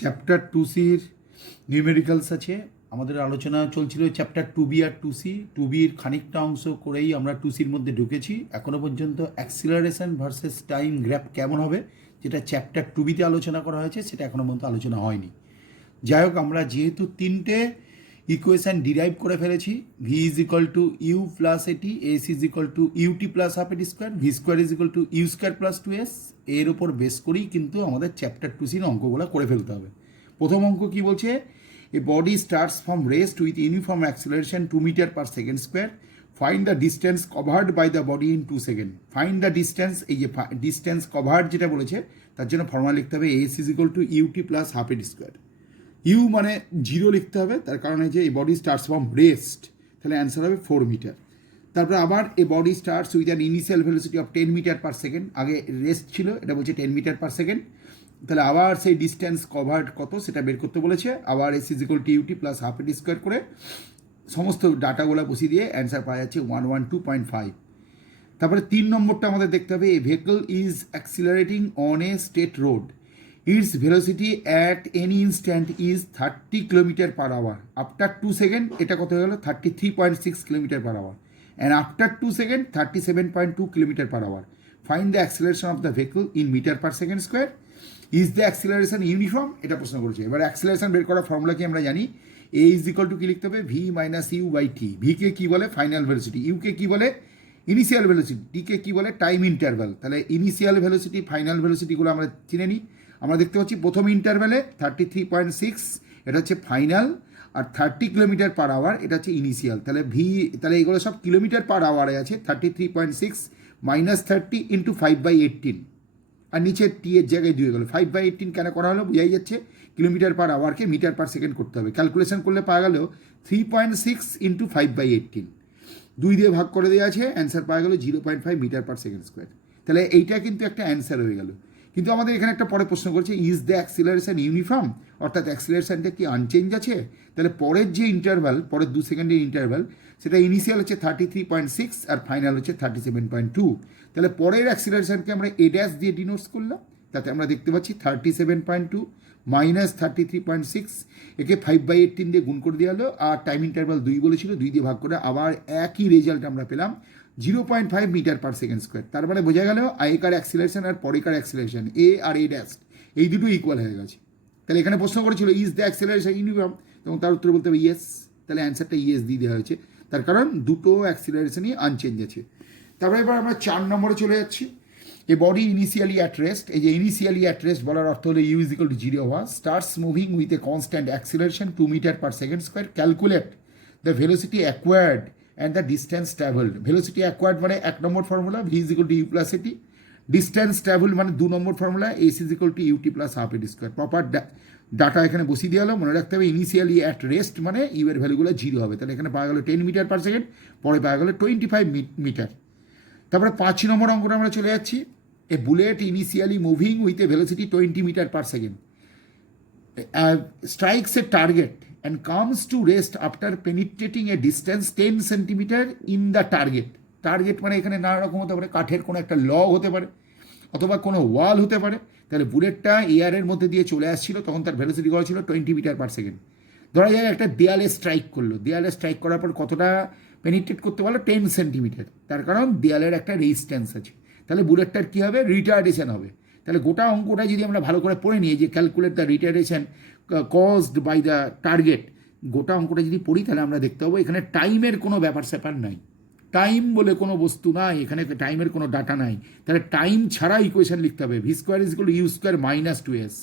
Chapter 2C-র numericals আছে। আমাদের আলোচনা চলছিল চ্যাপ্টার 2B আর 2C। 2B-র খানিকটা অংশ করেই আমরা 2C-র মধ্যে ঢুকেছি। এখনও পর্যন্ত অ্যাক্সিলারেশন ভার্সেস টাইম গ্র্যাফ কেমন হবে, যেটা চ্যাপ্টার 2B-তে আলোচনা করা হয়েছে, সেটা এখনও পর্যন্ত আলোচনা হয়নি। যাই হোক, আমরা যেহেতু তিনটে ইকুয়েশান ডিরাইভ করে ফেলেছি, V is equal to U plus A T, S is equal to UT plus half এটি square, V square is equal to U square plus 2s, এর ওপর বেস করেই কিন্তু আমাদের চ্যাপ্টার 2C-র অঙ্কগুলো করে ফেলতে হবে। প্রথম অঙ্ক কি বলছে? A body starts from rest with uniform acceleration 2 metre per second square, find the distance covered by the body in 2 second. Find the distance, এই যে ডিস্টেন্স কভার্ড যেটা বলেছে, তার জন্য ফর্মুলা লিখতে হবে S is equal to UT plus half এটি square. U মানে 0 লিখতে হবে, তার কারণে যে এই বডি স্টার্টস ফ্রম রেস্ট, তাহলে অ্যান্সার হবে 4 মিটার। তারপরে আবার a body starts with an initial velocity of 10 metre per second, আগে রেস্ট ছিল, এটা বলছে 10 মিটার পার সেকেন্ড। তাহলে আবার সেই ডিস্টেন্স কভার্ড কত সেটা বের করতে বলেছে, আবার S is equal to UT plus half এটি স্কোয়ার করে সমস্ত ডাটাগুলো বসিয়ে দিয়ে অ্যান্সার পাওয়া যাচ্ছে 112.5। তারপরে 3 নম্বরটা আমাদের দেখতে হবে, a vehicle is accelerating on a state road, its velocity at any instant is 30 kilometre per hour, after 2 second এটা কত হয়ে গেল 33.6 kilometre per hour, and after 2 second 37.2 kilometre per hour. Find the acceleration of the vehicle in metre per second square, is the acceleration uniform, এটা প্রশ্ন করেছে। এবার acceleration বের করার ফর্মুলা কি আমরা জানি, এ ইজ ইকাল টু কি লিখতে হবে, V minus U by T. ভিকে কী বলে? Final velocity. ইউকে কী বলে? Initial velocity. টিকে কী বলে? Time interval. তাহলে ইনিশিয়াল ভেলোসিটি, ফাইনাল ভেলোসিটিগুলো আমরা চিনে নিই। আমরা দেখতে পাচ্ছি প্রথম ইন্টারভ্যালে 33.6 এটা হচ্ছে ফাইনাল, আর 30 কিলোমিটার পার আওয়ার এটা হচ্ছে ইনিশিয়াল। তাহলে এগুলো সব কিলোমিটার পার আওয়ারে আছে। 33.6 মাইনাস 30 ইন্টু 5/18, আর নিচে টি এর জায়গায় 2 গেল। 5/18 কেন করা হলো বোঝাই যাচ্ছে, কিলোমিটার পার আওয়ারকে মিটার পার সেকেন্ড করতে হবে। ক্যালকুলেশন করলে পাওয়া গেল 3.6 ইন্টু 5/18, 2 দিয়ে ভাগ করে দেওয়া আছে, অ্যান্সার পাওয়া গেল 0.5 মিটার পার সেকেন্ড স্কোয়ার। তাহলে এইটা কিন্তু একটা অ্যান্সার হয়ে গেল। কিন্তু আমাদের এখানে একটা পরে প্রশ্ন করছে, ইজ দ্য অ্যাক্সিলারেশন ইউনিফর্ম, অর্থাৎ অ্যাক্সিলারেশনটা কি আনচেঞ্জ আছে? তাহলে পরের যে ইন্টারভ্যাল, পরের 2 সেকেন্ডের ইন্টারভ্যাল, সেটা ইনিশিয়াল হচ্ছে 33.6 আর ফাইনাল হচ্ছে 37.2। তাহলে পরের অ্যাক্সিলারেশনকে আমরা এ ড্যাশ দিয়ে ডিনোটস করলাম, তাতে আমরা দেখতে পাচ্ছি 37.2 মাইনাস 33.6, একে 5/18 দিয়ে গুণ করে দেওয়া হলো, আর টাইম ইন্টারভ্যাল 2 বলেছিল, 2 দিয়ে ভাগ করে আবার একই রেজাল্ট আমরা পেলাম 0.5 মিটার পার সেকেন্ড স্কোয়ার। তার মানে বোঝা গেল আগেকার acceleration R পরেকার acceleration A R a dash এই দুটো ইকুয়াল হয়ে গেছে। তাহলে এখানে প্রশ্ন করেছিল ইজ দ্য অ্যাক্সিলারেশন ইউনিফর্ম, এবং তার উত্তর বলতে হবে ইয়েস। তাহলে অ্যান্সারটা ইয়েস দিয়ে দেওয়া হয়েছে, তার কারণ দুটো অ্যাক্সিলারেশনই আনচেঞ্জ আছে। তারপরে এবার আমরা 4 নম্বরে চলে যাচ্ছি। এ বডি ইনিশিয়ালি অ্যাট রেস্ট, এই যে ইনিশিয়ালি অ্যাট রেস্ট বলার অর্থ হলো ইউ ইজ ইকুয়াল টু 0 হওয়া, starts moving with a constant acceleration 2 metre per second square, calculate the velocity acquired and the distance travelled. Velocity acquired মানে 1 number formula, V is equal to U plus A T. Distance travel মানে 2 number formula, S is equal to UT plus half এটি square. Proper data এখানে বসিয়ে দেওয়া হলো। মনে রাখতে হবে ইনিশিয়ালি অ্যাট রেস্ট মানে ইউ এর ভ্যালুগুলো 0 হবে। তাহলে এখানে পাওয়া গেল 10 মিটার পার সেকেন্ড, পরে পাওয়া গেল 25 মিটার। তারপরে 5 নম্বর অঙ্কটা আমরা চলে যাচ্ছি। A bullet initially moving with a velocity 20 metre per second strikes a target and comes to rest after penetrating a distance 10 centimeter in the target. Target মানে এখানে নানা রকম হতে পারে, কাঠের কোনো একটা লগ হতে পারে, অথবা কোনো ওয়াল হতে পারে। তাহলে বুলেটটা এয়ারের মধ্যে দিয়ে চলে আসছিল, তখন তার ভেলোসিটি করা ছিল 20 মিটার পার সেকেন্ড। ধরা যায় একটা দেয়ালে স্ট্রাইক করলো, দেয়ালে স্ট্রাইক করার পর কতটা পেনিট্রেট করতে পারলো? 10 সেন্টিমিটার। তার কারণ দেয়ালের একটা রেজিস্ট্যান্স আছে। তাহলে বুলেটটার কী হবে? রিটার্ডেশন হবে। তাহলে গোটা অঙ্কটা যদি আমরা ভালো করে পড়ে নিই, যে calculate the retardation caused by the target, গোটা অঙ্কটা যদি পড়ি, তাহলে আমরা দেখতে পাবো এখানে টাইমের কোনো ব্যাপার স্যাপার নাই, টাইম বলে কোনো বস্তু নাই, এখানে টাইমের কোনো ডাটা নাই। তাহলে টাইম ছাড়া ইকুয়েশন লিখতে হবে, V square is equal to U square minus 2s।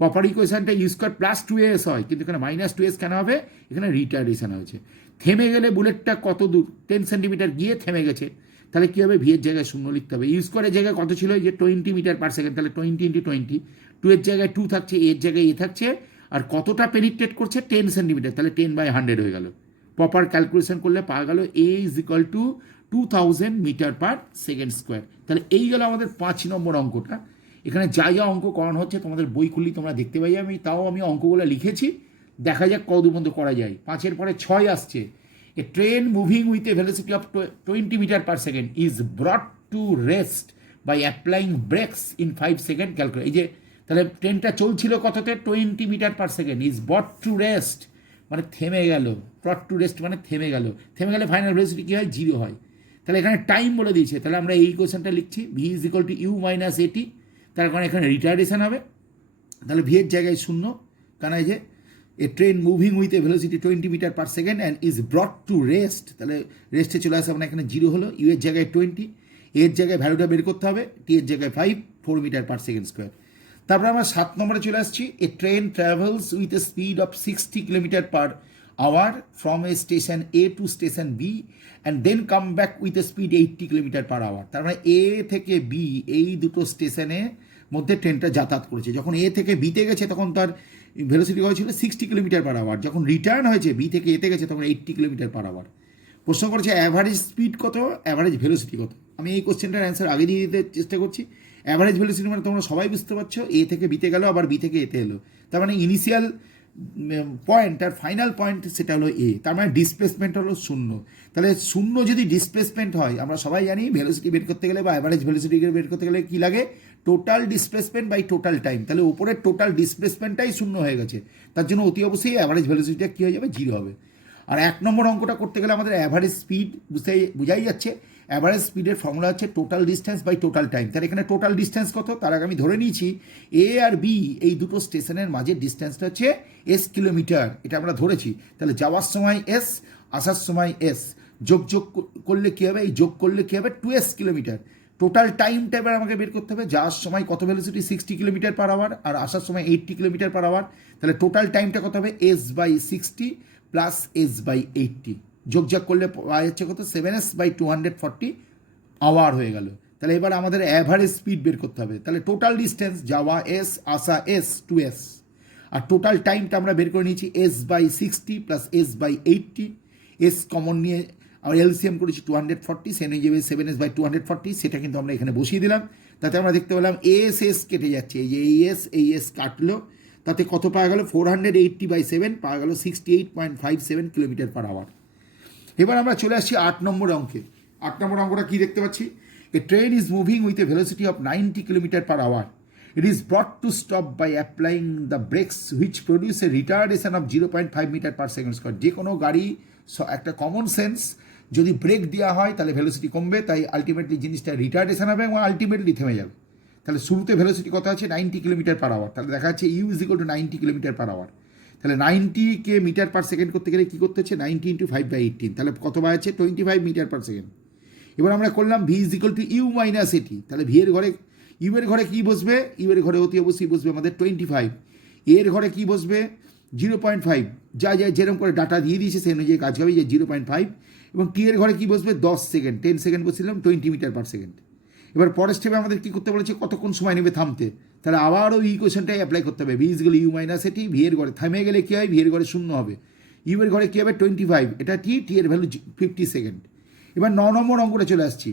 Proper ইকুয়েশনটা ইউ স্কোয়ার প্লাস 2s হয়, কিন্তু এখানে মাইনাস 2s কেন হবে? এখানে রিটার্ডেশন হয়েছে। থেমে গেলে বুলেটটা কত দূর? 10 সেন্টিমিটার গিয়ে থেমে গেছে, তাহলে কী হবে? ভি এর জায়গায় 0 লিখতে হবে। ইউ স্কোয়ারের জায়গায় কত ছিল? যে 20 মিটার পার সেকেন্ড, তাহলে 20 ইন্টু 20, 2 এর জায়গায় 2 থাকছে, এর জায়গায় এ থাকছে, আর কতটা পেনিট্রেট করছে? 10 সেন্টিমিটার, তাহলে 10/100 হয়ে গেল। প্রপার ক্যালকুলেশন করলে পাওয়া গেল A is equal to 2000 metre per second square. তাহলে এই গেল আমাদের 5 নম্বর অঙ্কটা। এখানে যা যা অঙ্ক করানো হচ্ছে তোমাদের বই খুললেই তোমরা দেখতে পাই। আমি অঙ্কগুলো লিখেছি, দেখা যাক কত পর্যন্ত করা যায়। 5-এর পরে 6 আসছে। A train moving with a velocity of 20 metre per second is brought to rest by applying brakes in 5 second, calculate. এই যে তাহলে ট্রেনটা চলছিল কততে 20 metre per second, is brought to rest মানে থেমে গেল, ব্রট টু রেস্ট মানে থেমে গেল, থেমে গেলে ফাইনাল ভেলোসিটি কী হয়, 0 হয়। তাহলে এখানে টাইম বলে দিয়েছে, তাহলে আমরা এই কোয়েশনটা লিখছি V is equal to U minus AT, তার কারণে এখানে রিটার্ডেশন হবে, তাহলে ভি এর জায়গায় 0, কারণ এই যে a train moving with a velocity 20 metre per second and is brought to rest, তাহলে রেস্টে চলে আসে, আমরা এখানে 0 হলো, ইউ এর জায়গায় 20, এর জায়গায় ভ্যালুটা বের করতে হবে, টি এর জায়গায় 5, 4 মিটার পার সেকেন্ড স্কোয়ার। তারপর আমরা 7 নম্বরে চলে আসছি, a train travels with a speed of 60 kilometre per hour from a station A to station B and then come back with a speed 80 kilometre per hour. তার মানে এ থেকে B এই দুটো স্টেশনে মধ্যে ট্রেনটা যাতায়াত করেছে। যখন এ থেকে বিতে গেছে তখন তার ভেলোসিটি কত ছিল, 60 কিলোমিটার পার আওয়ার। যখন রিটার্ন হয়েছে বি থেকে এতে গেছে তখন 80 কিলোমিটার পার আওয়ার। প্রশ্ন করেছে অ্যাভারেজ স্পিড কত, অ্যাভারেজ ভেলোসিটি কত। আমি এই কোশ্চেনটার অ্যান্সার আগে দিয়ে দিতে চেষ্টা করছি। অ্যাভারেজ ভেলোসিটি মানে তোমরা সবাই বুঝতে পারছো, এ থেকে বিতে গেল আবার বি থেকে এতে এলো, তার মানে ইনিশিয়াল পয়েন্ট আর ফাইনাল পয়েন্ট সেটা হলো এ, তার মানে ডিসপ্লেসমেন্ট হলো 0। তাহলে 0 যদি ডিসপ্লেসমেন্ট হয়, আমরা সবাই জানি ভেলোসিটি বের করতে গেলে বা অ্যাভারেজ ভেলোসিটি বের করতে গেলে কী লাগে, total displacement by total time. তাহলে উপরের টোটাল ডিসপ্লেসমেন্টটাই 0 হয়ে গেছে, তার জন্য অতি অবশ্যই অ্যাভারেজ ভেলোসিটিটা কী হয়ে যাবে, 0 হবে। আর 1 নম্বর অঙ্কটা করতে গেলে আমাদের অ্যাভারেজ স্পিড বোঝাই যাচ্ছে, অ্যাভারেজ স্পিডের ফর্মুলা হচ্ছে total distance by total time. তাহলে এখানে টোটাল ডিস্টেন্স কত, তার আগে আমি ধরে নিয়েছি এ আর বি এই দুটো স্টেশনের মাঝের ডিস্টেন্সটা হচ্ছে এস কিলোমিটার, এটা আমরা ধরেছি। তাহলে যাওয়ার সময় এস, আসার সময় এস, যোগ করলে কী হবে, এই যোগ করলে কী হবে 2s কিলোমিটার। টোটাল টাইমটা এবার আমাকে বের করতে হবে, যাওয়ার সময় কত ভেলোসিটি 60 কিলোমিটার পার আওয়ার আর আসার সময় 80 কিলোমিটার পার আওয়ার। তাহলে টোটাল টাইমটা কত হবে, S by 60 plus S by 80, যোগ করলে পাওয়া যাচ্ছে কত, 7s বাই 240 আওয়ার হয়ে গেল। তাহলে এবার আমাদের অ্যাভারেজ স্পিড বের করতে হবে। তাহলে টোটাল ডিস্টেন্স যাওয়া এস, আসা এস, 2s, আর টোটাল টাইমটা আমরা বের করে নিয়েছি S by 60 plus S by 80, S common নিয়ে আমরা এলসিএম করেছি 240, সে নিয়ে যাবে 7s বাই 240, সেটা কিন্তু আমরা এখানে বসিয়ে দিলাম। তাতে আমরা দেখতে পেলাম এস কেটে যাচ্ছে, এই যে এই এস কাটলো, তাতে কত পাওয়া গেল, 480 বাই 7 পাওয়া গেল 68.57 কিলোমিটার পার আওয়ার। এবার আমরা চলে আসছি 8 নম্বর অঙ্কে। 8 নম্বর অঙ্কটা কী দেখতে পাচ্ছি, a train is moving with a velocity of 90 kilometre per hour, it is brought to stop by applying the brakes which produce a retardation of 0.5 metre per second square. যে কোনো গাড়ি একটা কমন সেন্স, যদি break দেওয়া হয় তাহলে velocity কমবে, তাই আলটিমেটলি জিনিসটা রিটার্ডেশন হবে এবং আলটিমেটলি থেমে যাবে। তাহলে শুরুতে ভেলোসিটি কত আছে, 90 কিলোমিটার পার আওয়ার, তাহলে দেখা যাচ্ছে U is equal to 90 kilometre per hour. তাহলে 90কে মিটার পার সেকেন্ড করতে গেলে কী করতে হচ্ছে, 90 × 5/18, তাহলে কত আছে 25 মিটার পার সেকেন্ড। এবার আমরা করলাম V is equal to U minus AT, তাহলে ভি এর ঘরে ইউ এর ঘরে কী বসবে, ইউ এর ঘরে অতি অবশ্যই বসবে আমাদের 25, এর ঘরে কী বসবে 0.5, যা যেরকম করে ডাটা দিয়ে দিয়েছে সেই অনুযায়ী কাজ হবে, যে 0.5, এবং টি এর ঘরে কী বসবে 10 সেকেন্ড, 10 সেকেন্ড বসছিলাম 20 মিটার পার সেকেন্ড। এবার পরের স্টেপে আমাদের কী করতে বলেছে, কতক্ষণ সময় নেবে থামতে, তাহলে আবারও এই কোয়েশনটাই অ্যাপ্লাই করতে হবে, V is equal you minus AT, V এর ঘরে থেমে গেলে কী হয়, ভি এর ঘরে 0 হবে, ইউ এর ঘরে কী হবে 25, এটা টি এর ভ্যালু 50 সেকেন্ড। এবার 9 নম্বর অঙ্কটা চলে আসছি,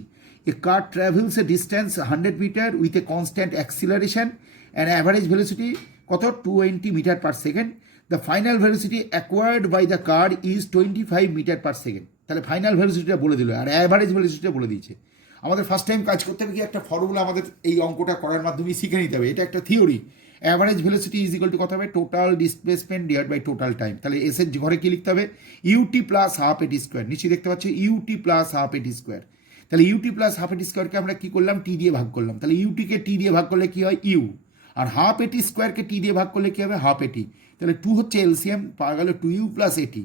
a car travels a distance 100 metre with a constant acceleration and average velocity কত 20 metre per second, the final velocity acquired by the car is 25 metre per second. তাহলে ফাইনাল ভেলোসিটিটা বলে দিল আর অ্যাভারেজ ভেলোসিটিটা বলে দিয়েছে। আমাদের ফার্স্ট টাইম কাজ করতে হবে কি, একটা ফর্মুলা আমাদের এই অঙ্কটা করার মাধ্যমে শিখে নিতে হবে, এটা একটা theory. Average velocity is equal to কত হবে, total displacement divide by total time. তাহলে এস এর ঘরে কি লিখতে হবে, ইউটি প্লাস হাফ এটি স্কোয়ার, নিশ্চয়ই দেখতে পাচ্ছি ইউটি প্লাস হাফ এটি স্কোয়ার। তাহলে ইউটি প্লাস হাফ এটি স্কোয়ারকে আমরা কী করলাম, টি দিয়ে ভাগ করলাম, তাহলে ইউটিকে টি দিয়ে ভাগ করলে কী হয় ইউ, আর হাফ এটি স্কোয়ারকে টি দিয়ে ভাগ করলে কী হবে হাফ এটি। তাহলে 2 হচ্ছে এলসিএম, পাওয়া গেল 2u প্লাস এটি।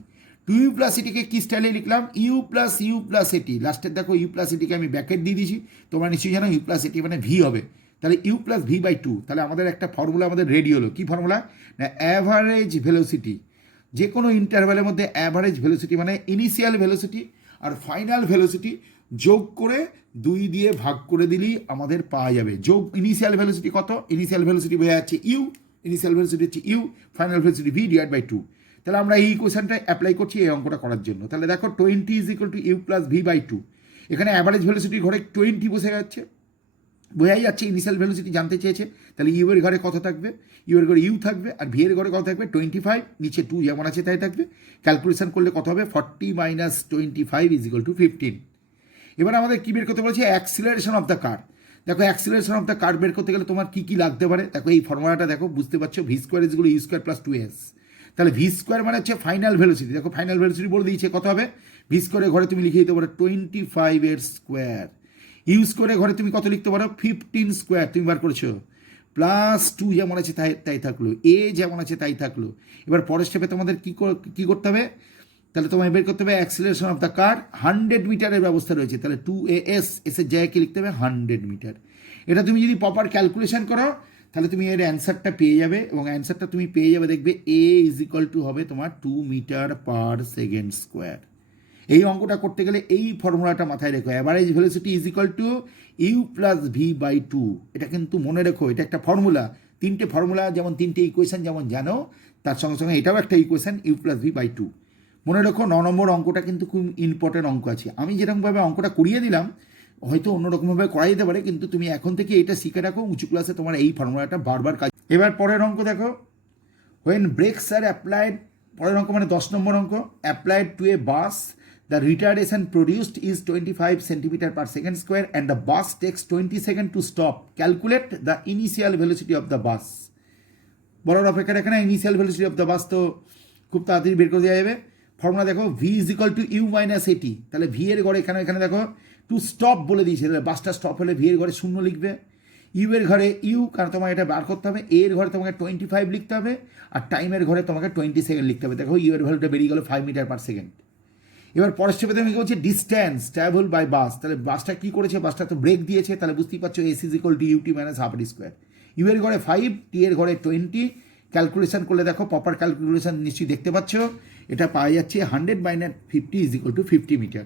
2u প্লাস এটিকে কী স্টাইলে লিখলাম, ইউ প্লাস এটি, লাস্টের দেখো ইউ প্লাস এটিকে আমি ব্যাকেট দিয়ে দিয়েছি, তোমরা নিশ্চয়ই জানো ইউ প্লাস এটি মানে ভি হবে, তাহলে ইউ প্লাস ভি বাই 2। তাহলে আমাদের একটা ফর্মুলা আমাদের রেডি হলো, কী ফর্মুলা না, অ্যাভারেজ ভেলোসিটি, যে কোনো ইন্টারভ্যালের মধ্যে অ্যাভারেজ ভেলোসিটি মানে ইনিশিয়াল ভেলোসিটি আর ফাইনাল ভেলোসিটি যোগ করে 2 দিয়ে ভাগ করে দিলেই আমাদের পাওয়া যাবে। যোগ ইনিশিয়াল ভেলোসিটি কত, ইনিশিয়াল ভেলোসিটি বোঝা যাচ্ছে ইউ, ইনিশিয়াল ভেলোসিটি হচ্ছে U, final velocity V divide by 2। তাহলে আমরা এই ইকুয়েশনটা অ্যাপ্লাই করছি এই অঙ্কটা করার জন্য। তাহলে দেখো 20 is equal to U plus V by 2, এখানে অ্যাভারেজ ভেলোসিটির ঘরে 20 বসে যাচ্ছে, বোঝাই যাচ্ছে ইনিশিয়াল ভেলোসিটি জানতে চেয়েছে। তাহলে ইউ এর ঘরে কত থাকবে, ইউ এর ঘরে ইউ থাকবে, আর ভি এর ঘরে কত থাকবে 25, নিচে 2 যেমন আছে তাই থাকবে। ক্যালকুলেশন করলে কত হবে 40 - 25 ইজ ইকুয়াল টু 15। এবার আমাদের কী বের করতে বলেছে, অ্যাক্সিলারেশন অফ দ্য কার। দেখো অ্যাক্সিলারেশন অফ দ্য কার বের করতে গেলে তোমার কী কী লাগতে পারে, দেখো এই ফর্মুলাটা দেখো, বুঝতে পারছো, v square is equal u square plus 2s। তাহলে ভি স্কোয়ার মানে হচ্ছে ফাইনাল ভেলোসিটি, দেখো ফাইনাল ভেলোসিটি বলে দিয়েছে কত হবে, ভি স্কোয়ারের ঘরে তুমি লিখে দিতে পারো 25 এর স্কোয়ার, ইউ স্কোয়ারের ঘরে তুমি কত লিখতে পারো 15 স্কোয়ার, তুমি বার করেছো, প্লাস 2 যেমন আছে তাই থাকলো, এ যেমন আছে তাই থাকলো। এবার পরের স্টেপে তোমাদের কী করতে হবে, তাহলে তোমায় বের করতে হবে অ্যাক্সিলারেশন অফ দ্য কার, 100 মিটারের ব্যবস্থা রয়েছে, তাহলে 2as, এসের জায়গায় কি লিখতে হবে 100 মিটার। এটা তুমি যদি প্রপার ক্যালকুলেশন করো তাহলে তুমি এর অ্যান্সারটা পেয়ে যাবে, এবং অ্যান্সারটা তুমি পেয়ে যাবে, দেখবে এ ইজ ইকুয়াল টু হবে তোমার 2 মিটার পার সেকেন্ড স্কোয়ার। এই অঙ্কটা করতে গেলে এই ফর্মুলাটা মাথায় রেখো, average velocity is equal to U plus V by 2। এটা কিন্তু মনে রেখো, এটা একটা ফর্মুলা, তিনটে ফর্মুলা যেমন তিনটে ইকুয়েশন যেমন জানো, তার সঙ্গে সঙ্গে এটাও একটা equation, U plus V by 2। মনে রাখো 9 নম্বর অঙ্কটা কিন্তু খুব ইম্পর্টেন্ট অঙ্ক আছে, আমি যেরকমভাবে অঙ্কটা করিয়ে দিলাম হয়তো অন্যরকমভাবে করা যেতে পারে, কিন্তু তুমি এখন থেকে এটা শিখে রাখো, উঁচু ক্লাসে তোমার এই ফর্মুলাটা বারবার কাজ। এবার পরের অঙ্ক দেখো, হোয়েন ব্রেকস আর অ্যাপ্লাইড, পরের অঙ্ক মানে 10 নম্বর অঙ্ক, applied to a bus, the retardation produced is 25 centimetre per second square and the bus takes 20 second to stop, calculate the initial velocity of the bus. বড় অপেক্ষার এখানে initial velocity of the bus তো খুব তাড়াতাড়ি বের করে দেওয়া যাবে। ফর্মুলা দেখো, V is equal to U minus AT, তাহলে ভি এর ঘরে এখানে দেখো টু স্টপ বলে দিয়েছে, তাহলে বাসটা স্টপ হলে ভি এর ঘরে 0 লিখবে, ইউ এর ঘরে ইউ, কারণ তোমাকে এটা বার করতে হবে, এর ঘরে তোমাকে 25 লিখতে হবে, আর টাইমের ঘরে তোমাকে 20 সেকেন্ড লিখতে হবে। দেখো ইউ এর ভ্যালুটা বেরিয়ে গেল 5 মিটার পার সেকেন্ড। এবার পরের স্টেপে তুমি কি বলছে, ডিস্ট্যান্স ট্রাভেল বাই বাস, তাহলে বাসটা কী করেছে, বাসটা তো ব্রেক দিয়েছে, তাহলে বুঝতেই পারছো S is equal to UT minus half D square, U এর ঘরে 5, টি এর ঘরে 20, ক্যালকুলেশন করলে দেখো প্রপার ক্যালকুলেশন নিশ্চয়ই দেখতে পাচ্ছ, এটা পাওয়া যাচ্ছে 100 minus 50 is equal to 50 metre.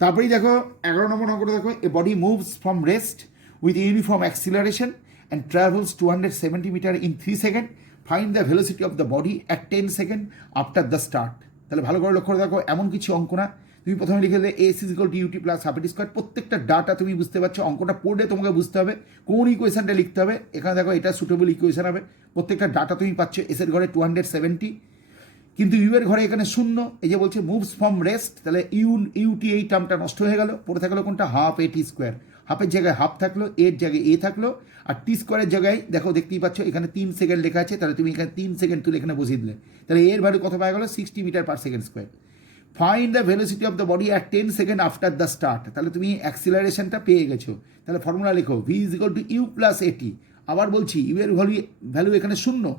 তারপরেই দেখো 11 নম্বর অঙ্কটা দেখো, a body moves from rest with uniform acceleration and travels 270 metre in 3 second, find the velocity of the body at 10 second after the start. তাহলে ভালো করে লক্ষ্য করে দেখো, এমন কিছু অঙ্ক না, তুমি প্রথমে লিখে দিলে S is equal to UT plus half এটি স্কোয়ার, প্রত্যেকটা ডাটা তুমি বুঝতে পারছো, অঙ্কটা পড়লে তোমাকে বুঝতে হবে কোন ইকুয়েশনটা লিখতে হবে। এখানে দেখো এটা সুটেবল ইকুয়েশন হবে, প্রত্যেকটা ডাটা তুমি পাচ্ছ, এস এর ঘরে 270, কিন্তু ইউ এর ঘরে এখানে 0, এই যে বলছে মুভস ফ্রম রেস্ট, তাহলে ইউটি এই টার্মটা নষ্ট হয়ে গেল, পড়ে থাকলো কোনটা হাফ এটি স্কোয়ার, হাফের জায়গায় হাফ থাকলো, এর জায়গায় এ থাকলো, আর টি স্কোয়ারের জায়গায় দেখো দেখতেই পাচ্ছ এখানে 3 সেকেন্ড লেখা আছে, তাহলে তুমি এখানে 3 সেকেন্ড তুলে এখানে বসিয়ে দিলে, তাহলে এর ভ্যালু কত পাওয়া গেল 60 metre per second square. Find the velocity of the body at 10 second after the start, তাহলে তুমি অ্যাক্সিলারেশনটা পেয়ে গেছো, তাহলে ফর্মুলা লেখো V is equal to U plus AT, আবার বলছি ইউ এর ভ্যালু এখানে 0,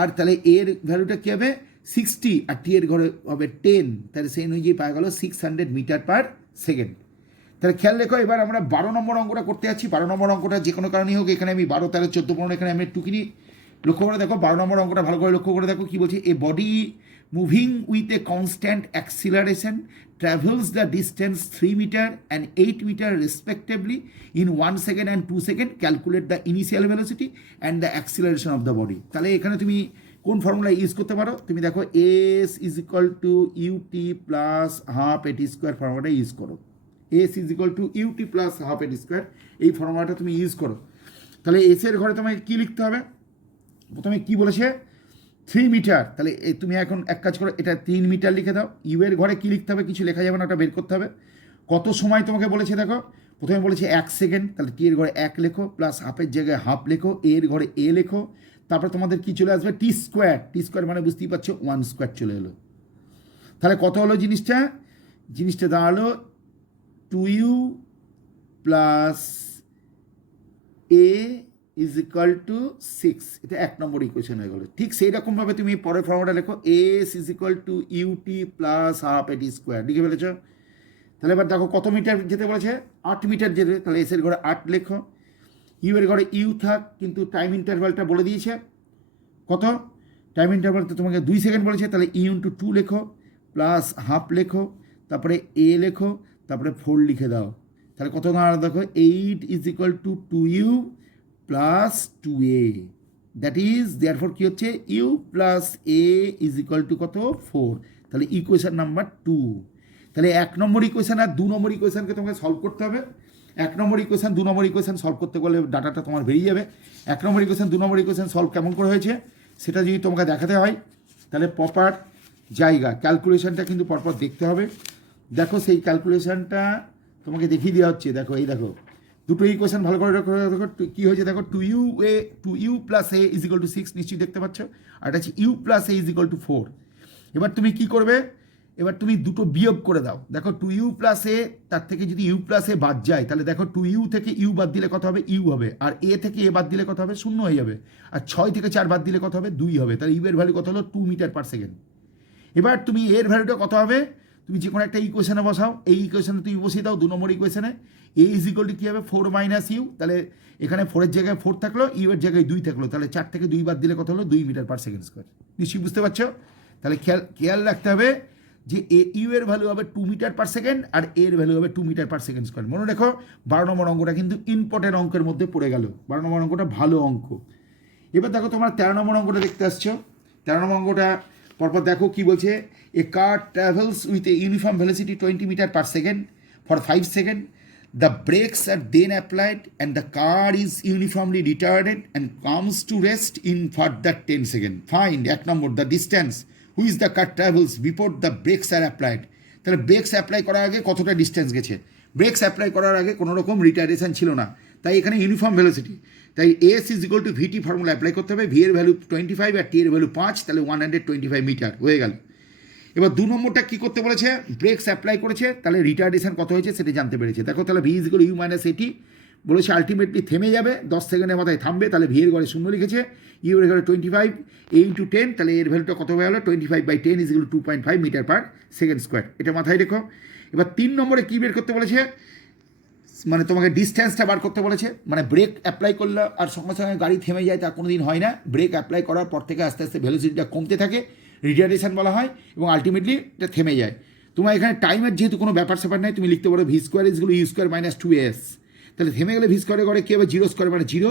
আর তাহলে এর ভ্যালুটা কী হবে 60, আর টি এর ঘরে হবে 10, তাহলে সেই অনুযায়ী পাওয়া গেল 600 মিটার পার সেকেন্ড। তাহলে খেয়াল রেখো, এবার আমরা 12 নম্বর অঙ্কটা করতে যাচ্ছি। 12 নম্বর অঙ্কটা যে কোনো কারণেই হোক, এখানে আমি 12, 13, 14, 15 এখানে আমি একটুখানি লক্ষ্য করে দেখো, 12 নম্বর অঙ্কটা ভালো করে লক্ষ্য করে দেখো কী বলছে, a body moving with a constant acceleration travels the distance 3 meter and 8 meter respectively in 1 second and 2 second, calculate the initial velocity and the acceleration of the body। তাহলে এখানে তুমি কোন ফর্মুলা ইউজ করতে পারো, তুমি দেখো S is equal to UT plus half এটি square ফর্মুলাটা ইউজ করো, S is equal to UT plus half এটি স্কোয়ার, এই ফর্মুলাটা তুমি ইউজ করো। তাহলে এস এর ঘরে তোমাকে কী লিখতে হবে, প্রথমে কী বলেছে 3 মিটার, তাহলে তুমি এখন এক কাজ করো, এটা 3 মিটার লিখে দাও, ইউ এর ঘরে কী লিখতে হবে, কিছু লেখা যাবে না, ওটা বের করতে হবে। কত সময় তোমাকে বলেছে দেখো, প্রথমে বলেছে 1 সেকেন্ড, তাহলে টি এর ঘরে 1 লেখো, প্লাস হাফের জায়গায় হাফ লেখো, এর ঘরে এ লেখো, তারপর তোমাদের কী চলে আসবে টি স্কোয়ার, টি স্কোয়ার মানে বুঝতেই পারছো 1 স্কোয়ার চলে এলো। তাহলে কত হলো জিনিসটা দাঁড়ালো 2u plus A is equal to 6, এটা 1 নম্বর ইকুয়েশন হয়ে গেলো। ঠিক সেই রকমভাবে তুমি পরের ফর্মুলা লেখো, S is equal to UT plus half এটি স্কোয়ার, লিখে ফেলেছ। তাহলে এবার দেখো কত মিটার যেতে বলেছে, 8 মিটার যেতে, তাহলে এস এর ঘরে 8 লেখো, ইউ এর ঘরে ইউ থাক, কিন্তু টাইম ইন্টারভ্যালটা বলে দিয়েছে কত, টাইম ইন্টারভ্যালটা তোমাকে 2 সেকেন্ড বলেছে, তাহলে ইউ ইন্টু 2 লেখো, প্লাস হাফ লেখো, তারপরে এ লেখো, তারপরে 4 লিখে দাও, তাহলে কত দাঁড়ালো দেখো 8 is equal to 2u plus 2a, that is therefore কী হচ্ছে you plus A is equal to কত 4, তাহলে ইকুয়েশন নাম্বার 2। তাহলে 1 নম্বর ইকুয়েশন আর 2 নম্বর ইকুয়েশনকে তোমাকে সলভ করতে হবে। 1 নম্বর ইকুয়েশন 2 নম্বর ইকুয়েশন সলভ করতে গেলে ডাটাটা তোমার বেরিয়ে যাবে। 1 নম্বর ইকুয়েশন 2 নম্বর ইকুয়েশন সলভ কেমন করে হয়েছে সেটা যদি তোমাকে দেখাতে হয়, তাহলে প্রপার জায়গা ক্যালকুলেশনটা কিন্তু পরপর দেখতে হবে। দেখো সেই ক্যালকুলেশনটা তোমাকে দেখিয়ে দেওয়া হচ্ছে, দেখো এই দেখো দুটো ইকুয়েশন ভালো করে দেখো কী হয়েছে দেখো, two U plus A is equal to 6 নিশ্চয়ই দেখতে পাচ্ছ, আর এটা হচ্ছে you plus A is equal to 4। এবার তুমি কি করবে, এবার তুমি দুটো বিয়োগ করে দাও। দেখো টু ইউ প্লাস এ, তার থেকে যদি ইউ প্লাস এ বাদ যায় তাহলে দেখো টু ইউ থেকে ইউ বাদ দিলে কত হবে, ইউ হবে, আর এ থেকে এ বাদ দিলে কত হবে, 0 হয়ে যাবে, আর 6 থেকে 4 বাদ দিলে কত হবে, 2 হবে। তাহলে ইউ এর ভ্যালু কত হলো, 2 মিটার পার সেকেন্ড। এবার তুমি এর ভ্যালুটা কত হবে, তুমি যে কোনো একটা ইকুয়েশনে বসাও, এই ইকুয়েশনে তুমি বসিয়ে দাও 2 নম্বর ইকুয়েশনে, এ ইজ ইকুয়াল টু কী হবে, 4 মাইনাস ইউ, তাহলে এখানে 4-এর জায়গায় 4 থাকলো, ইউ এর জায়গায় 2 থাকলো, তাহলে 4 থেকে 2 বাদ দিলে কত হলো, 2 মিটার পার সেকেন্ড স্কোয়ার। নিশ্চয়ই বুঝতে পারছো? তাহলে খেয়াল রাখতে হবে যে ইউ এর ভ্যালু হবে 2 মিটার পার সেকেন্ড, আর এর ভ্যালু হবে 2 মিটার পার সেকেন্ড স্কোয়ার। মনে রেখো 12 নম্বর অঙ্কটা কিন্তু ইম্পর্টেন্ট অঙ্কের মধ্যে পড়ে গেল, 12 নম্বর অঙ্কটা ভালো অঙ্ক। এবার দেখো তোমার 13 নম্বর অঙ্কটা দেখতে আসছো, 13 নম্বর অঙ্কটা পরপর দেখো কি বলছে, a car travels with a uniform velocity 20 metre per second for 5 second, the brakes are then applied and the car is uniformly retarded and comes to rest in further 10 second. Find 1 number the distance which the car travels before the brakes are applied. তাহলে brakes apply করার আগে কতটা distance গেছে, ব্রেকস apply করার আগে কোনো রকম retardation ছিল না, তাই এখানে ইউনিফর্ম ভেলোসিটি, তাই s is equal to v t formula apply করতে হবে, ভি এর ভ্যালু 25 আর টি এর ভ্যালু 5, তাহলে 125 মিটার হয়ে গেল। এবার 2 নম্বরটা কী করতে বলেছে, ব্রেকস অ্যাপ্লাই করেছে, তাহলে রিটার্ডেশন কত হয়েছে সেটা জানতে পেরেছে। দেখো তাহলে v is equal you minus a t বলেছে, আলটিমেটলি থেমে যাবে, 10 সেকেন্ডের মাথায় থামবে, তাহলে ভি এর ঘরে 0 লিখেছে, ইউ এর ঘরে 25, এ ইন্টু 10, তাহলে এর ভ্যালুটা কত হয়ে গেলো, 25/10 is equal 2.5 metre per second square. এটা মাথায় রেখো। এবার 3 নম্বরে কী বের করতে বলেছে, মানে তোমাকে ডিস্টেন্সটা বার করতে বলেছে, মানে ব্রেক অ্যাপ্লাই করলে আর সঙ্গে সঙ্গে গাড়ি থেমে যায় তা কোনো দিন হয় না, ব্রেক অ্যাপ্লাই করার পর থেকে আস্তে আস্তে ভেলোসিটিটা কমতে থাকে, রিটার্ডেশন বলা হয়, এবং আলটিমেটলি এটা থেমে যায়। তোমার এখানে টাইমের যেহেতু কোনো ব্যাপার স্যাপার নাই, তুমি লিখতে পারো v square is equal u square minus 2s, তাহলে থেমে গেলে ভি স্কোয়ারে করে কী হবে, 0 স্কোয়ার মানে 0,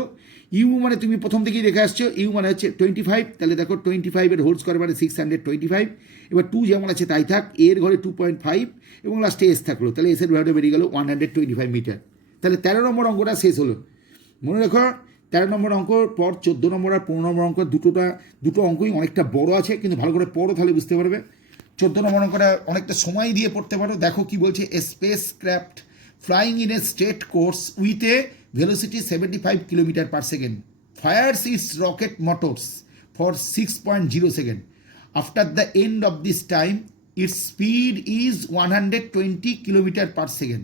ইউ মানে তুমি প্রথম থেকেই রেখে আসছো, ইউ মানে হচ্ছে 25, তাহলে দেখো 25 এর হোল স্কোয়ার মানে 625, এবার 2 যেমন আছে তাই থাক, এর ঘরে 2.5 এবং লাস্টে এস থাকলো, তাহলে এসের ভ্যালুটা বেরিয়ে গেল 125 মিটার। তাহলে 13 নম্বর অঙ্কটা শেষ হলো। মনে রেখো 13 নম্বর অঙ্কর পর 14 নম্বর আর 15 নম্বর অঙ্ক দুটো অঙ্কই অনেকটা বড় আছে, কিন্তু ভালো করে পড়ো তাহলে বুঝতে পারবে। 14 নম্বর অঙ্কটা অনেকটা সময় দিয়ে পড়তে পারো। দেখো কি বলছে, a spacecraft flying in a straight course with a velocity 75 kilometre per second fires its rocket motors for 6.0 second. After the end of this time its speed is 120 kilometre per second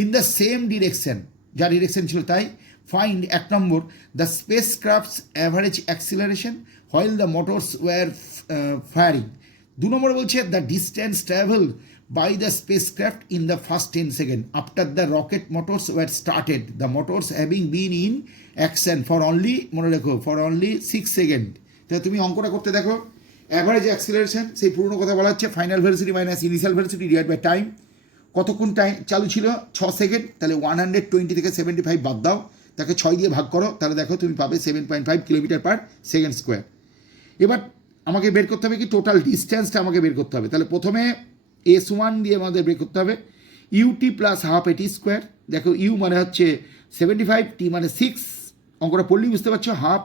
in the same direction, যা direction ছিল তাই। Find 1 number the spacecraft's average acceleration while the motors were firing. 2 number বলছে the distance travel by the space craft in the first 10 second after the rocket motors were started, the motors having been in action for only, মনে রেখো, for only 6 second. তাহলে তুমি অঙ্কটা করতে দেখো, average acceleration সেই পুরনো কথা বলা হচ্ছে, final velocity minus initial velocity divide by time, কতক্ষণ টাইম চালু ছিল, 6 সেকেন্ড, তাহলে 120 থেকে 75 বাদ দাও, তাকে 6 দিয়ে ভাগ করো, তাহলে দেখো তুমি পাবে 7.5 কিলোমিটার পার সেকেন্ড স্কোয়ার। এবার আমাকে বের করতে হবে কি, টোটাল ডিস্টেন্সটা আমাকে বের করতে হবে। তাহলে প্রথমে S1 দিয়ে আমাদের বের করতে হবে, ইউটি প্লাস হাফ এটি স্কোয়ার। দেখো ইউ মানে হচ্ছে 75, টি মানে 6, অঙ্কটা পড়লেই বুঝতে পারছো, হাফ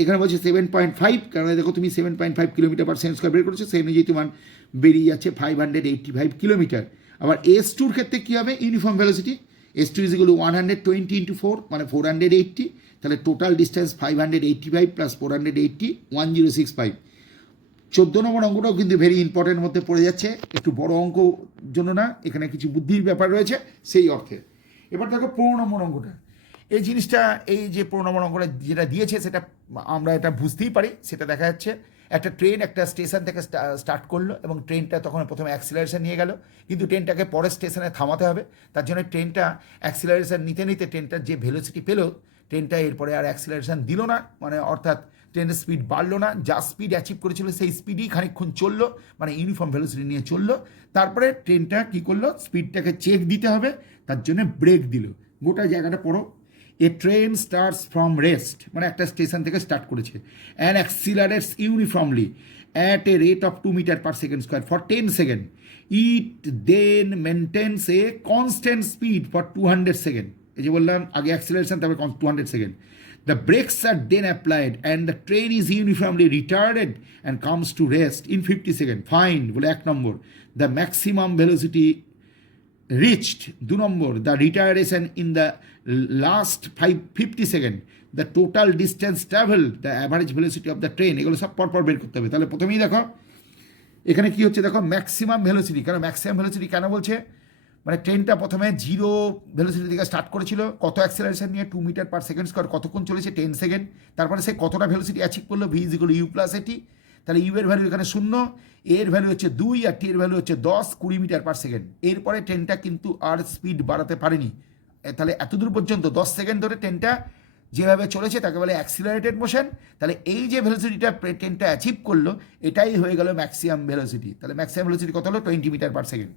এখানে বলছে 7.5, কারণ দেখো তুমি 7.5 কিলোমিটার পার সেকেন্ড স্কোয়ার বের করেছো, সেই অনুযায়ী তোমার বেরিয়ে যাচ্ছে 585 কিলোমিটার। আবার S2-র ক্ষেত্রে কী হবে, uniform velocity, S2 is equal two 120 into 4 মানে 480, তাহলে টোটাল ডিস্টেন্স 585 প্লাস 480 1065। 14 নম্বর অঙ্কটাও কিন্তু ভেরি ইম্পর্টেন্ট মধ্যে পড়ে যাচ্ছে, একটু বড় অঙ্ক জন্য না, এখানে কিছু বুদ্ধির ব্যাপার রয়েছে সেই অর্থে। এবার দেখো 15 নম্বর অঙ্কটা, এই জিনিসটা, এই যে 15 নম্বর অঙ্কটা যেটা দিয়েছে সেটা আমরা এটা বুঝতেই পারি। সেটা দেখা যাচ্ছে একটা ট্রেন একটা স্টেশন থেকে স্টার্ট করলো, এবং ট্রেনটা তখন প্রথমে অ্যাক্সিলারেশন নিয়ে গেল, কিন্তু ট্রেনটাকে পরের স্টেশনে থামাতে হবে, তার জন্য ট্রেনটা অ্যাক্সিলারেশন নিতে নিতে ট্রেনটার যে ভেলোসিটি পেলো, ট্রেনটা এরপরে আর অ্যাক্সিলারেশন দিল না, মানে অর্থাৎ ট্রেনের স্পিড বাড়লো না, যা স্পিড অ্যাচিভ করেছিল সেই স্পিডই খানিকক্ষণ চললো, মানে ইউনিফর্ম ভেলোসিটি নিয়ে চললো। তারপরে ট্রেনটা কী করলো, স্পিডটাকে চেক দিতে হবে, তার জন্য ব্রেক দিল। গোটা জায়গাটা পড়ো, a train starts from rest, মানে একটা স্টেশন থেকে স্টার্ট করেছে, and accelerates uniformly at a rate of 2 metre per second square for 10 second, it then maintains a constant speed for 200 second. এই যে বললাম আগে অ্যাক্সিলারেশন, তারপরে 200 second. The brakes are then applied and the train is uniformly retarded and comes to rest in 50 second. Find বলে 1 number the maximum velocity reached 2 number the retardation in the last 50 second the total distance traveled the average velocity of the train, এগুলো সব পরপর বের করতে হবে। তাহলে প্রথমেই দেখো এখানে কি হচ্ছে, দেখো ম্যাক্সিমাম ভেলোসিটি। কেন ম্যাক্সিমাম ভেলোসিটি কেন বলছে, মানে ট্রেনটা প্রথমে 0 ভেলোসিটি থেকে স্টার্ট করেছিল, কত অ্যাক্সেলারেশন নিয়ে 2 মিটার পার সেকেন্ড স্কোয়ার, কতক্ষণ চলেছে 10 সেকেন্ড, তারপরে সে কতটা ভেলোসিটি অ্যাচিভ করলো, v is equal u plus a t. তাহলে ইউ এর ভ্যালু এখানে 0, এর ভ্যালু হচ্ছে 2 আর টি এর ভ্যালু হচ্ছে 10 20 মিটার পার সেকেন্ড। এরপরে ট্রেনটা কিন্তু আর স্পিড বাড়াতে পারেনি। তাহলে এতদূর পর্যন্ত 10 সেকেন্ড ধরে ট্রেনটা যেভাবে চলেছে তাকে বলে অ্যাক্সিলারেটেড মোশন। তাহলে এই যে ভেলোসিটিটা ট্রেনটা অ্যাচিভ করলো এটাই হয়ে গেল ম্যাক্সিমাম ভেলোসিটি। তাহলে ম্যাক্সিমাম ভেলোসিটি কত হলো, 20 মিটার পার সেকেন্ড।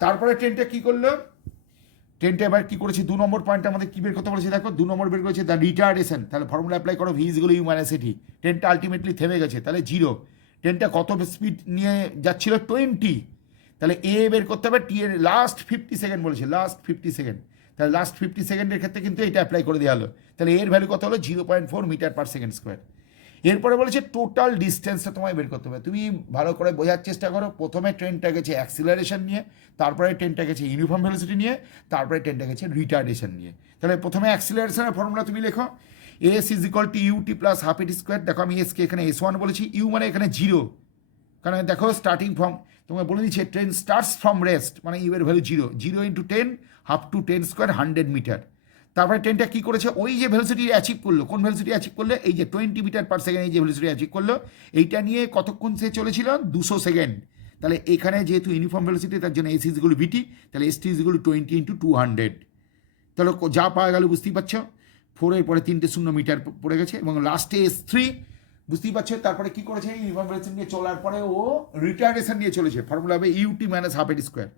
তারপরে ট্রেনটা কি করলো, ট্রেনটা এবার কি করেছে, 2 নম্বর পয়েন্ট আমাদের কি বের করতে বলেছে, দেখো 2 নম্বর বের করেছে দ্য রিটার্ডেশন। তাহলে ফর্মুলা অ্যাপ্লাই করো, v is equal you minus a t. ট্রেনটা আলটিমেটলি থেমে গেছে, তাহলে 0। ট্রেনটা কত স্পিড নিয়ে যাচ্ছিল, 20। তাহলে এ বের করতে হবে, টি এর লাস্ট 50 সেকেন্ড বলেছে, লাস্ট 50 সেকেন্ড। তাহলে লাস্ট 50 সেকেন্ডের ক্ষেত্রে কিন্তু এটা অ্যাপ্লাই করে দেওয়া হলো। তাহলে এর ভ্যালু কত হলো, 0.4 মিটার পার সেকেন্ড স্কোয়ার। এরপরে বলেছে টোটাল ডিস্টেন্সটা তোমায় বের করতে হবে। তুমি ভালো করে বোঝার চেষ্টা করো, প্রথমে ট্রেনটা গেছে অ্যাক্সিলারেশন নিয়ে, তারপরে ট্রেনটা গেছে ইউনিফর্ম ভেলোসিটি নিয়ে, তারপরে ট্রেনটা গেছে রিটার্ডেশন নিয়ে। তাহলে প্রথমে অ্যাক্সিলারেশনের ফর্মুলা তুমি লেখো, S is equal to UT plus half এটি স্কোয়ার। দেখো আমি এসকে এখানে S1 বলেছি, ইউ মানে এখানে 0, কারণ দেখো স্টার্টিং ফ্রম, তোমাকে বলে দিচ্ছে ট্রেন স্টার্টস ফ্রম রেস্ট, মানে ইউ এর value 0, 0 into 10 half to 10 square 100 metre. তারপরে ট্রেনটা কী করেছে, ওই যে ভেলোসিটি অ্যাচিভ করলো, কোন ভেলোসিটি অ্যাচিভ করলে, এই যে 20 মিটার পার সেকেন্ড, এই যে ভেলোসিটি অ্যাচিভ করলো, এইটা নিয়ে কতক্ষণ সে চলেছিল, 200 সেকেন্ড। তাহলে এখানে যেহেতু ইউনিফর্ম ভেলোসিটি তার জন্য এস ইজগুলো ভিটি, তাহলে এস টি ইজগুলো 20 ইন্টু 200। তাহলে যা পাওয়া গেল বুঝতেই পারছো, 4 এর পরে 3টে 0 মিটার পড়ে গেছে, এবং লাস্টে S3 বুঝতেই পারছো। তারপরে কি করেছে, ইউনিফর্ম ভেলোসিটি নিয়ে চলার পরে ও রিটার্ডেশন নিয়ে চলেছে, ফর্মুলা হবে ইউটি মাইনাস হাফ এটি স্কোয়ার।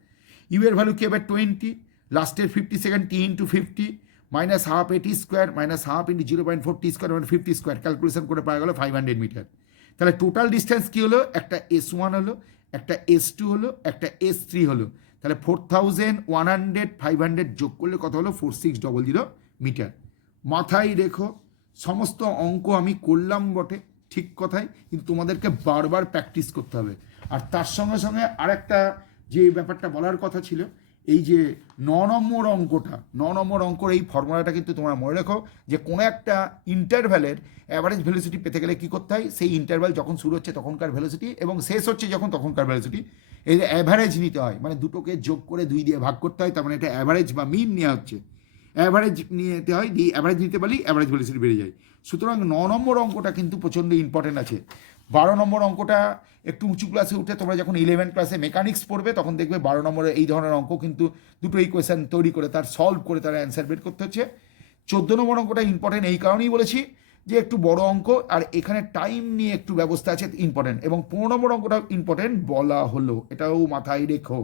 ইউ এর ভ্যালু কি হবে 20, লাস্টের 50 সেকেন্ড টি ইন্টু 50 মাইনাস হাফ এটি স্কোয়ার মাইনাস হাফ ইন্টু 0.4 টি স্কোয়ার মানে 50 স্কোয়ার, ক্যালকুলেশন করে পাওয়া গেল 500 মিটার। তাহলে টোটাল ডিস্টেন্স কী হলো, একটা S1 হলো, একটা S2 হলো, একটা S3 হলো। তাহলে 4100 500 যোগ করলে কত হলো, 4600 মিটার। মাথায় রেখো, সমস্ত অঙ্ক আমি করলাম বটে, ঠিক কথাই, কিন্তু তোমাদেরকে বারবার প্র্যাকটিস করতে হবে। আর তার সঙ্গে সঙ্গে আরেকটা যে ব্যাপারটা বলার কথা ছিল, এই যে 9 নম্বর অঙ্কটা, 9 নম্বর অঙ্কর এই ফর্মুলাটা কিন্তু তোমরা মনে রেখো, যে কোনো একটা ইন্টারভ্যালের অ্যাভারেজ ভেলোসিটি পেতে গেলে কী করতে হয়, সেই ইন্টারভ্যাল যখন শুরু হচ্ছে তখনকার ভেলোসিটি এবং শেষ হচ্ছে যখন তখনকার ভেলোসিটি, এই অ্যাভারেজ নিতে হয়, মানে দুটোকে যোগ করে 2 দিয়ে ভাগ করতে হয়, তার মানে এটা অ্যাভারেজ বা মিন নেওয়া হচ্ছে। অ্যাভারেজ নিতে হয়, দিয়ে অ্যাভারেজ নিতে পারলেই অ্যাভারেজ ভেলোসিটি বেড়ে যায়। সুতরাং 9 নম্বর অঙ্কটা কিন্তু প্রচণ্ড ইম্পর্টেন্ট আছে। 12 নম্বর অঙ্কটা একটু উঁচু ক্লাসে উঠে তোমরা যখন 11 ক্লাসে মেকানিক্স পড়বে তখন দেখবে 12 নম্বরে এই ধরনের অঙ্ক কিন্তু দুটো ইকুয়েশন তৈরি করে তার সলভ করে তার অ্যান্সার বের করতে হচ্ছে। 14 নম্বর অঙ্কটা ইম্পর্টেন্ট এই কারণেই বলেছি যে একটু বড় অঙ্ক, আর এখানে টাইম নিয়ে একটু ব্যবস্থা আছে ইম্পর্টেন্ট, এবং 15 নম্বর অঙ্কটাও ইম্পর্টেন্ট বলা হলো, এটাও মাথায় রেখো।